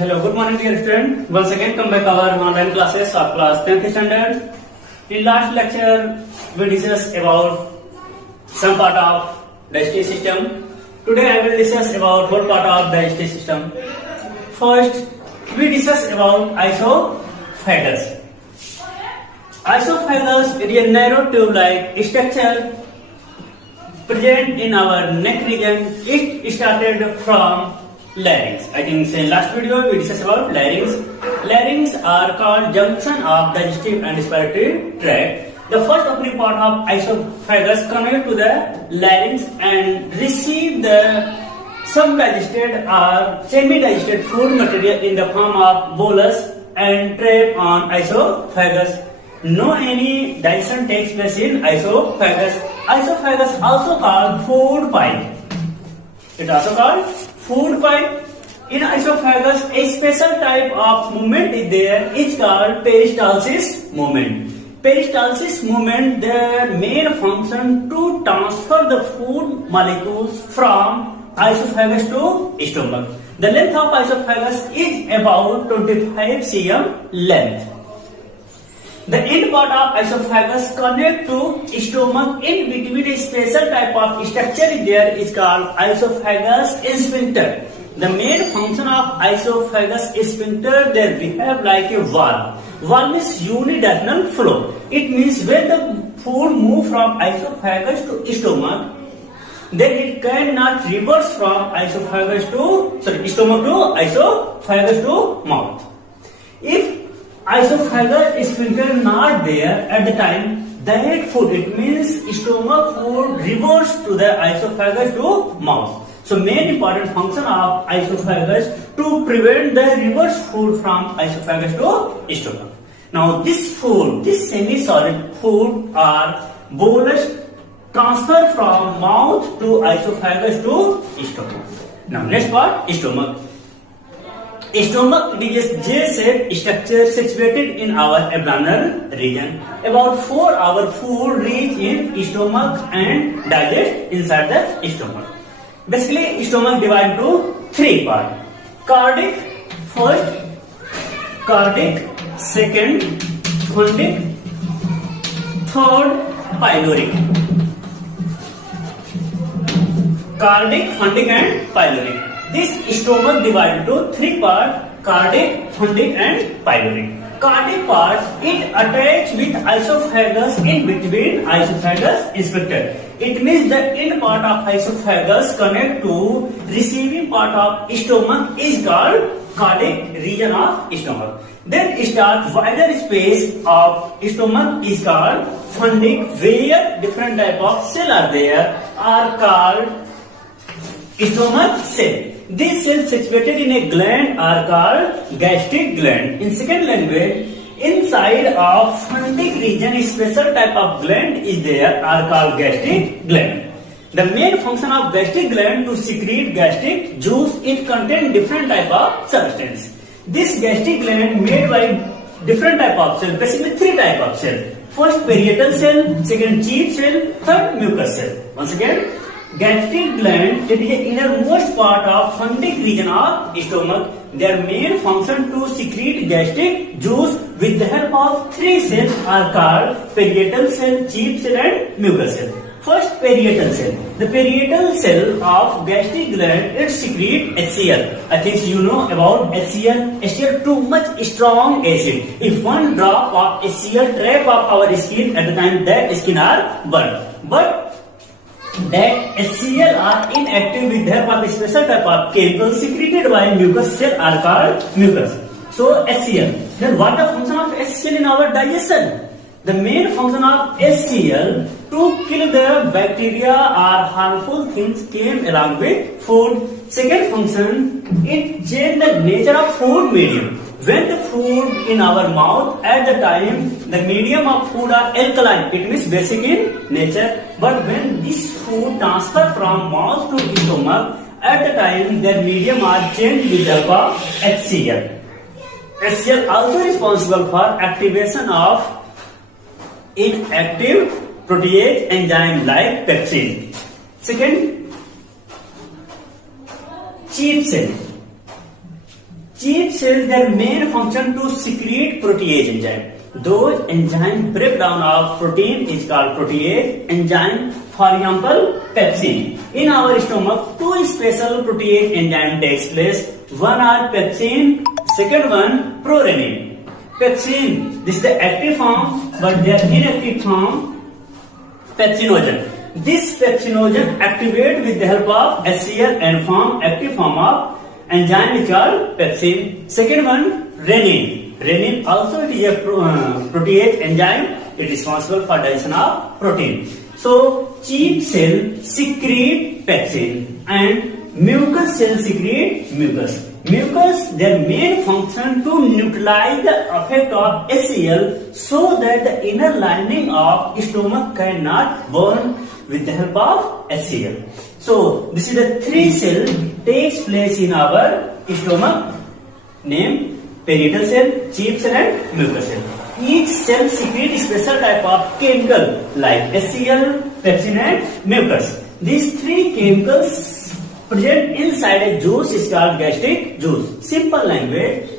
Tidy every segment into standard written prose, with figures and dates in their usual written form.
Hello, good morning dear student. Once again come back our online classes of class 10th standard. In last lecture we discussed about some part of digestive system. Today I will discuss about whole part of digestive system. First we discuss about esophagus. Esophagus is a narrow tube-like structure present in our neck region. It started from larynx. I think in last video we discussed about larynx. Larynx are called junction of digestive and respiratory tract. The first opening part of esophagus connect to the larynx and receive the sub-digested or semi-digested food material in the form of bolus and trap on esophagus. No any digestion takes place in esophagus. Esophagus also called food pipe. It also called food pipe. In esophagus, a special type of movement is there. It's called peristalsis movement. Peristalsis movement, their main function to transfer the food molecules from esophagus to stomach. The length of esophagus is about 25 cm length. The end part of esophagus connect to stomach. In between a special type of structure is there is called esophagus sphincter. The main function of esophagus sphincter, they behave like a valve. Valve means unidirectional flow. It means when the food move from esophagus to stomach, then it cannot reverse from stomach to esophagus to mouth. If esophagus sphincter not there at the time, that food, it means stomach food reverse to the esophagus to mouth. So main important function of esophagus to prevent the reverse food from esophagus to stomach. Now this food, this semi-solid food are bolus transfer from mouth to esophagus to stomach. Now next part, stomach. Stomach is a J-shaped structure situated in our abdominal region. About 4 hour food reach in stomach and digest inside the stomach. Basically, stomach divided into 3 parts. Cardiac first, cardiac second, fundic, third, pyloric. Cardiac, fundic and pyloric. This stomach divided into 3 parts: cardiac, fundic and pyloric. Cardiac part, it attached with esophagus in between esophagus sphincter. It means the end part of esophagus connect to receiving part of stomach is called cardiac region of stomach. Then start wider space of stomach is called fundic, where different type of cell are there are called stomach cell. These cells situated in a gland are called gastric gland. In second language, inside of fundic region, a special type of gland is there are called gastric gland. The main function of gastric gland to secrete gastric juice. It contains different type of substance. This gastric gland made by different type of cell, basically 3 type of cell. First parietal cell, second chief cell, third mucus cell. Once again, gastric gland, it is the innermost part of fundic region of stomach. Their main function to secrete gastric juice with the help of 3 cells are called parietal cell, chief cell and mucus cell. First parietal cell. The parietal cell of gastric gland, it secrete HCl. I think you know about HCl. HCl too much strong acid. If one drop of HCl trap of our skin, at the time that skin are burned. But that HCl are inactive with the help of a special type of chemical secreted by mucus cell are called mucus. So HCl. Then what the function of HCl in our digestion? The main function of HCl to kill the bacteria or harmful things came along with food. Second function, it change the nature of food medium. When the food in our mouth, at the time the medium of food are alkaline, it means basic in nature. But when this food transfer from mouth to stomach, at the time their medium are changed with the help of HCl. HCl also responsible for activation of inactive protease enzyme like pepsin. Second, chief cell. Chief cells, their main function to secrete protease enzyme. Those enzyme breakdown of protein is called protease enzyme. For example, pepsin. In our stomach, two special protease enzyme takes place. One are pepsin, second one prorenin. Pepsin, this is the active form, but their inactive form, pepsinogen. This pepsinogen activate with the help of HCl and form active form of enzyme is called pepsin. Second one, renin. Renin also it is a protease enzyme. It is responsible for digestion of protein. So chief cell secrete pepsin and mucous cell secrete mucus. Mucus, their main function to neutralize the effect of HCl so that the inner lining of stomach cannot burn with the help of HCl. So this is the three cell takes place in our stomach, named parietal cell, chief cell and mucous cell. Each cell secretes special type of chemical like HCl, pepsin and mucus. These three chemicals present inside a juice is called gastric juice. Simple language,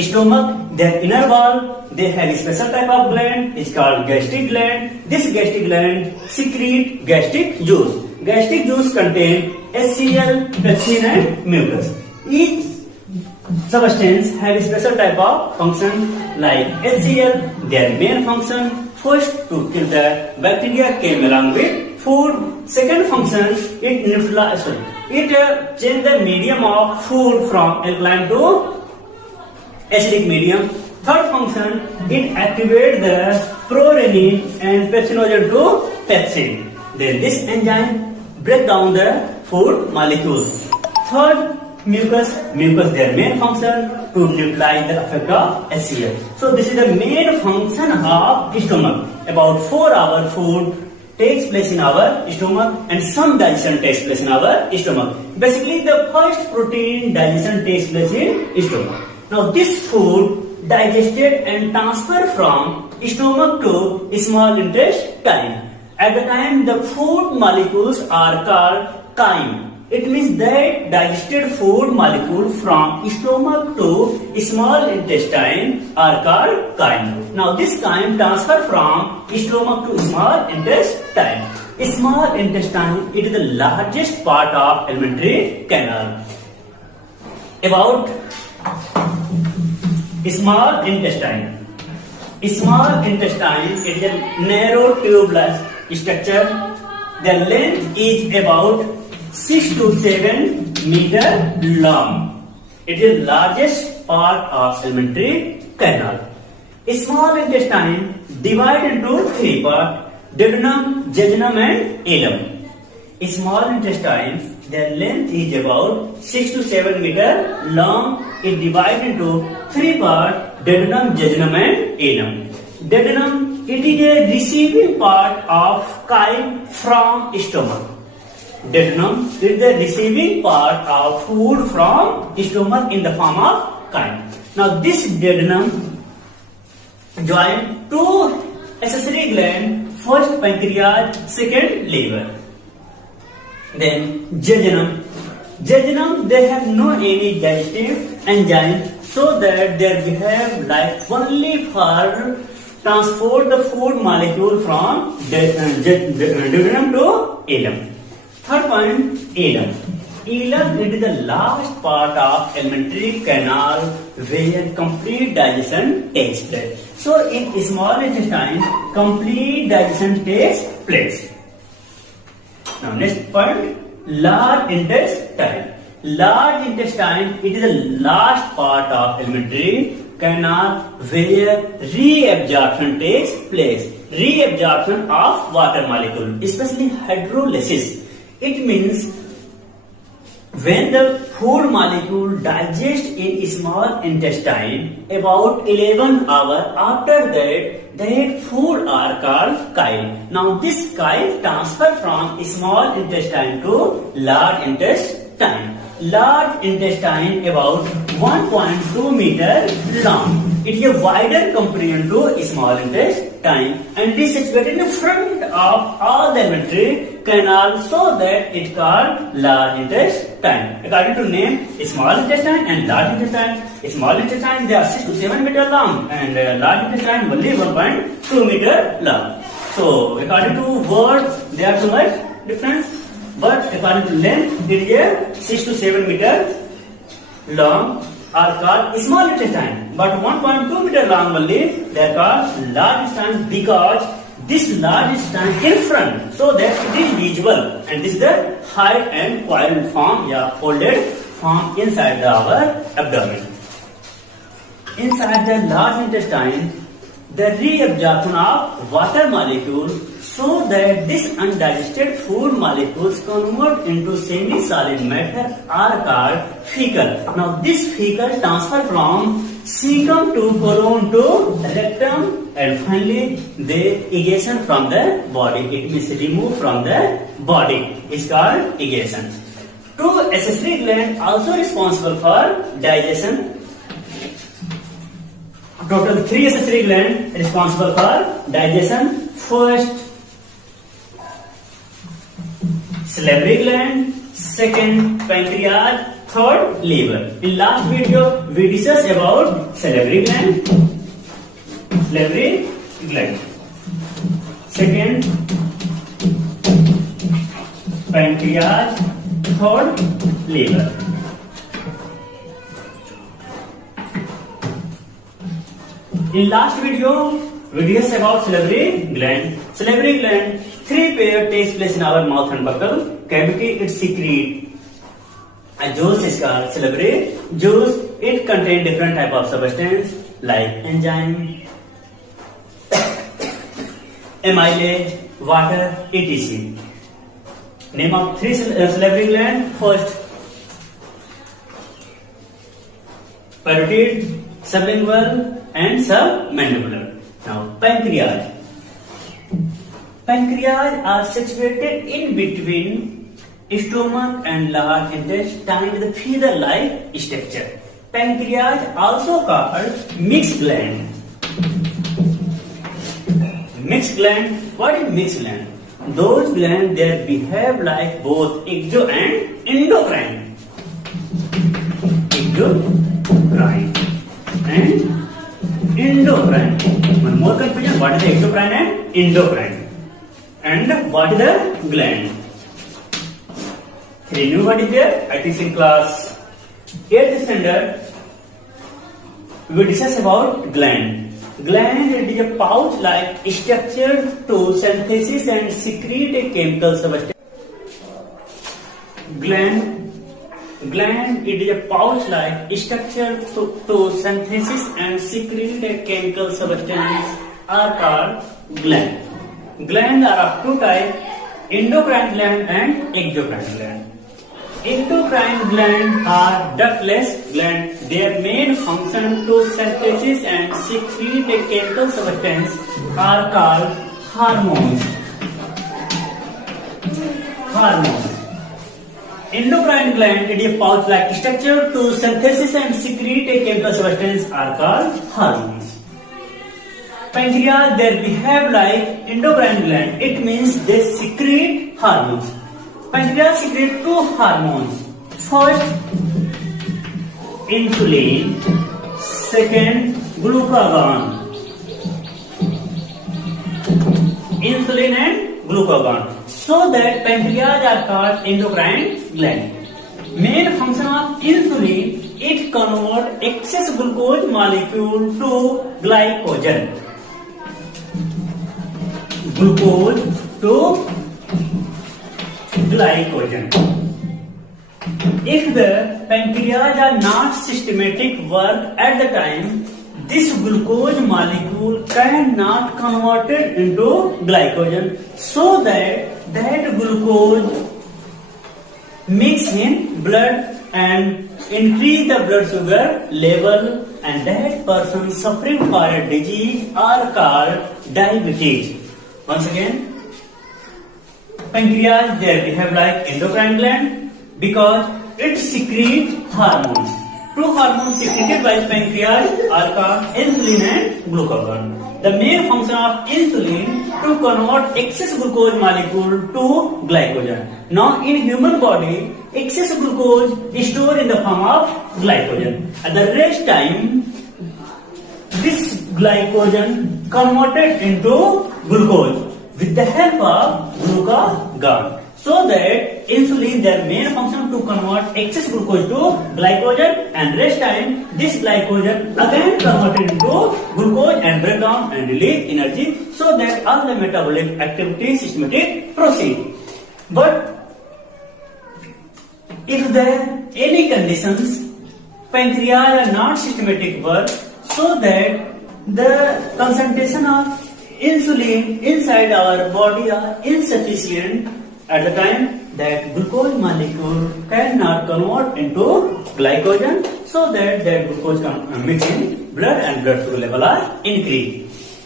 stomach, their inner wall, they have a special type of gland, it's called gastric gland. This gastric gland secrete gastric juice. Gastric juice contain HCl, pepsin and mucus. Each substance have a special type of function like HCl, their main function, first to kill the bacteria came along with food. Second function, it neutralize, change the medium of food from alkaline to acidic medium. Third function, it activate the prorenin and pepsinogen to pepsin. Then this enzyme break down the food molecules. Third, mucus, their main function to neutralize the effect of HCl. So this is the main function of stomach. About 4 hour food takes place in our stomach and some digestion takes place in our stomach. Basically the first protein digestion takes place in stomach. Now this food digested and transferred from stomach to small intestine. At the time the food molecules are called chyme. It means that digested food molecule from stomach to small intestine are called chyme. Now this chyme transfer from stomach to small intestine. Small intestine, it is the largest part of alimentary canal. About small intestine. Small intestine, it is a narrow tubulous structure. The length is about 6 to 7 meter long. It is the largest part of alimentary canal. Small intestine divided into 3 parts: duodenum, jejunum and ileum. Small intestine, their length is about 6 to 7 meter long. It divided into 3 parts: duodenum, jejunum and ileum. Duodenum, it is a receiving part of chyme from stomach. Duodenum is the receiving part of food from stomach in the form of chyme. Now this duodenum join 2 accessory glands, first pancreas, second liver. Then jejunum. Jejunum, they have no any digestive enzyme, so that they behave like only for transport the food molecule from duodenum to ileum. Third point, ileum. Ileum is the last part of alimentary canal where complete digestion takes place. So in small intestine, complete digestion takes place. Now next point, large intestine. Large intestine, it is the last part of alimentary canal where reabsorption takes place. Reabsorption of water molecule, especially hydrolysis. It means when the food molecule digests in small intestine, about 11 hours after that food are called chyle. Now this chyle transfer from small intestine to large intestine. Large intestine about 1.2 meter long. It is a wider comparison to small intestine and is situated in front of all the alimentary canal so that it called large intestine. According to name, small intestine and large intestine. Small intestine they are 6 to 7 meter long and large intestine only 1.2 meter long. So according to word they are too much different, but according to length it is a 6 to 7 meter long are called small intestine, but 1.2 meter long only they are called large intestine because this large intestine in front so that it is visible, and this is the hide and coiled form, folded form inside our abdomen. Inside the large intestine, the reabsorption of water molecule so that this undigested food molecules convert into semi-solid matter are called fecal. Now this fecal transfer from cecum to colon to rectum and finally the egestion from the body. It means removed from the body is called egestion. Two accessory glands also responsible for digestion. Total 3 accessory glands responsible for digestion. First, salivary gland, second, pancreas, third, liver. In last video, we discussed about salivary gland, second, pancreas, third, liver. In last video, we discussed about salivary gland. Salivary gland, 3 pair takes place in our mouth and buccal cavity. It secrete a juice is called salivary juice. It contains different type of substance like enzyme, amylase, water, etc. Name of 3 salivary gland. First, parotid, sublingual and submandibular. Now pancreas. Pancreas are situated in between stomach and large intestine with a feather-like structure. Pancreas also called mixed gland. Mixed gland. What is mixed gland? Those glands that behave like both exo and endocrine. Exocrine and endocrine. One more confusion. What is the exocrine and endocrine? And what is the gland? 3 new what is there? I think in class 8th standard we discuss about gland. Gland is a pouch-like structure to synthesis and secrete a chemical substance. Gland is a pouch-like structure to synthesis and secrete a chemical substance are called gland. Glands are of 2 types, endocrine gland and exocrine gland. Endocrine glands are ductless glands. Their main function to synthesis and secrete a chemical substance are called hormones. Endocrine gland is a pouch-like structure to synthesis and secrete a chemical substance are called hormones. Pancreas, they behave like endocrine gland. It means they secrete hormones. Pancreas secrete 2 hormones. First, insulin. Second, glucagon. Insulin and glucagon. So that pancreas are called endocrine gland. Main function of insulin, it converts excess glucose molecule to glycogen. Glucose to glycogen. If the pancreas are not systematic work at the time, this glucose molecule cannot convert it into glycogen, so that glucose mix in blood and increase the blood sugar level, and that person suffering for a disease are called diabetes. Once again, pancreas they behave like endocrine gland because it secretes hormones. Two hormones secreted by pancreas are called insulin and glucagon. The main function of insulin to convert excess glucose molecule to glycogen. Now, in human body, excess glucose is stored in the form of glycogen. At the rest time, this glycogen converted into glucose with the help of glucagon. So that insulin, their main function to convert excess glucose to glycogen, and rest time this glycogen again converted into glucose and break down and release energy, so that all the metabolic activity systematic proceed. But if there are any conditions, pancreas are not systematic work, so that the concentration of insulin inside our body are insufficient at the time that glucose molecule cannot convert into glycogen, so that glucose can mix in blood and blood sugar level are increased.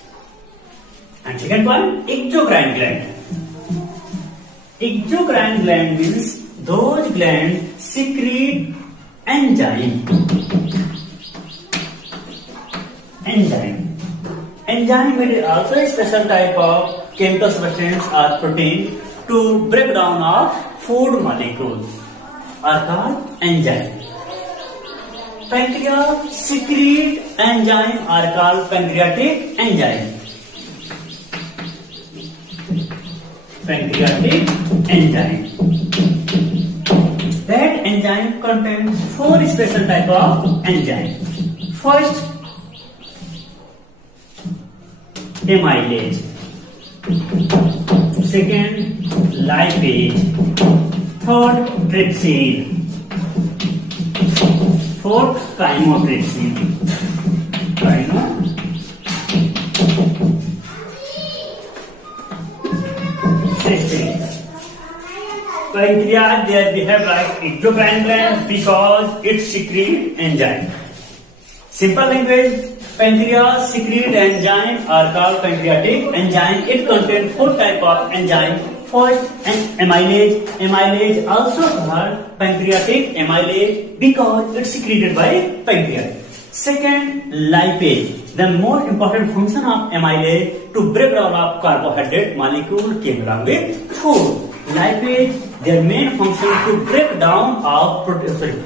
And second point, exocrine gland. Exocrine gland means those glands secrete enzyme. Enzyme is also a special type of chemical substance or protein to break down of food molecules are called enzyme. Pancreas secrete enzyme are called pancreatic enzyme. Pancreatic enzyme. That enzyme contains four special type of enzyme. First, amylase. Second, lipase. Third, trypsin. Fourth, chymotrypsin. Pancreas, there we have like exocrine gland because it secretes enzyme. Simple language, pancreas secrete enzyme are called pancreatic enzyme. It contains four type of enzyme. First, amylase. Amylase also called pancreatic amylase because it's secreted by pancreas. Second, lipase. The most important function of amylase to break down of carbohydrate molecule came along with food. Lipase, their main function to break down of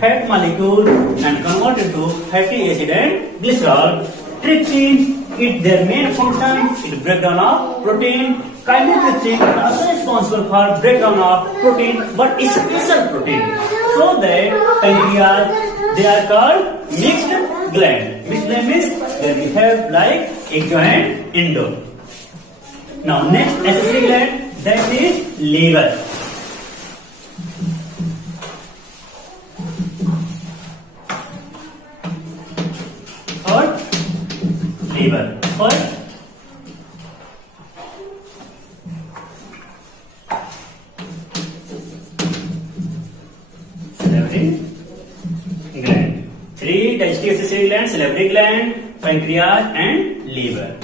fat molecule and convert into fatty acid and glycerol. Trypsin, their main function is breakdown of protein. Chymotrypsin is also responsible for breakdown of protein, but is special protein. So that pancreas, they are called mixed gland. Mixed gland means that we have like exo and endo. Now next accessory gland, that is liver. Or liver. First, salivary gland. Three digestive accessory glands: salivary gland, pancreas, and liver.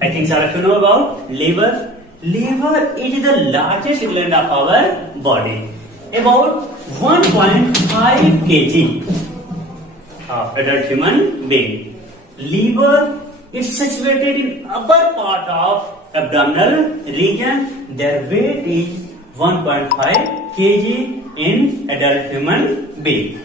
I think all of you know about liver. Liver is the largest gland of our body, about 1.5 kg of adult human being. Liver is situated in upper part of abdominal region. Their weight is 1.5 kg in adult human being.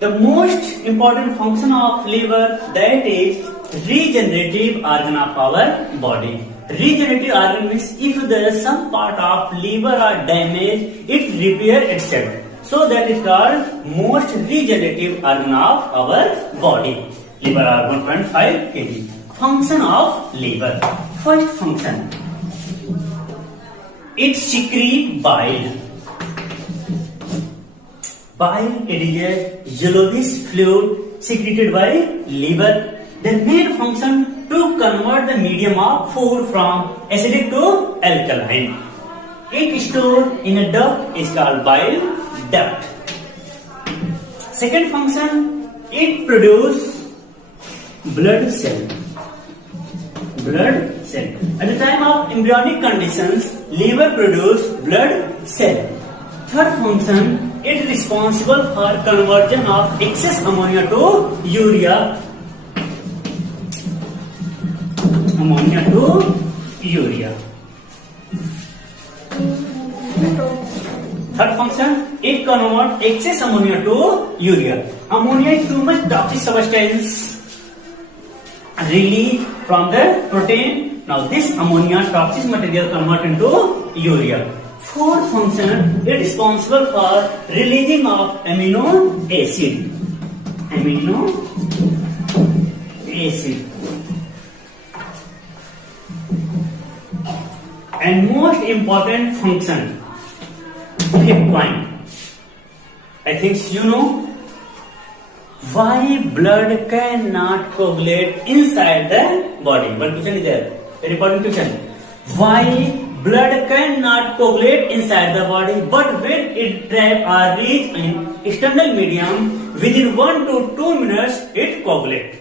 The most important function of liver, that is regenerative organ of our body. Regenerative organ means if there is some part of liver are damaged, it repair itself. So that is called most regenerative organ of our body. Liver are 1.5 kg. Function of liver. First function, it secretes bile. Bile, it is a yellowish fluid secreted by liver. The main function to convert the medium of food from acidic to alkaline. It is stored in a duct is called bile duct. Second function, it produces blood cell. Blood cell. At the time of embryonic conditions, liver produces blood cell. Third function, it responsible for conversion of excess ammonia to urea. Ammonia to urea. Third function, it converts excess ammonia to urea. Ammonia is too much toxic substance released from the protein. Now this ammonia toxic material convert into urea. Fourth function, it is responsible for releasing of amino acid. Amino acid. And most important function, fifth point. I think you know why blood cannot coagulate inside the body. One question is there. Very important question. Why blood cannot coagulate inside the body, but when it trap or reach in external medium, within 1 to 2 minutes it coagulates.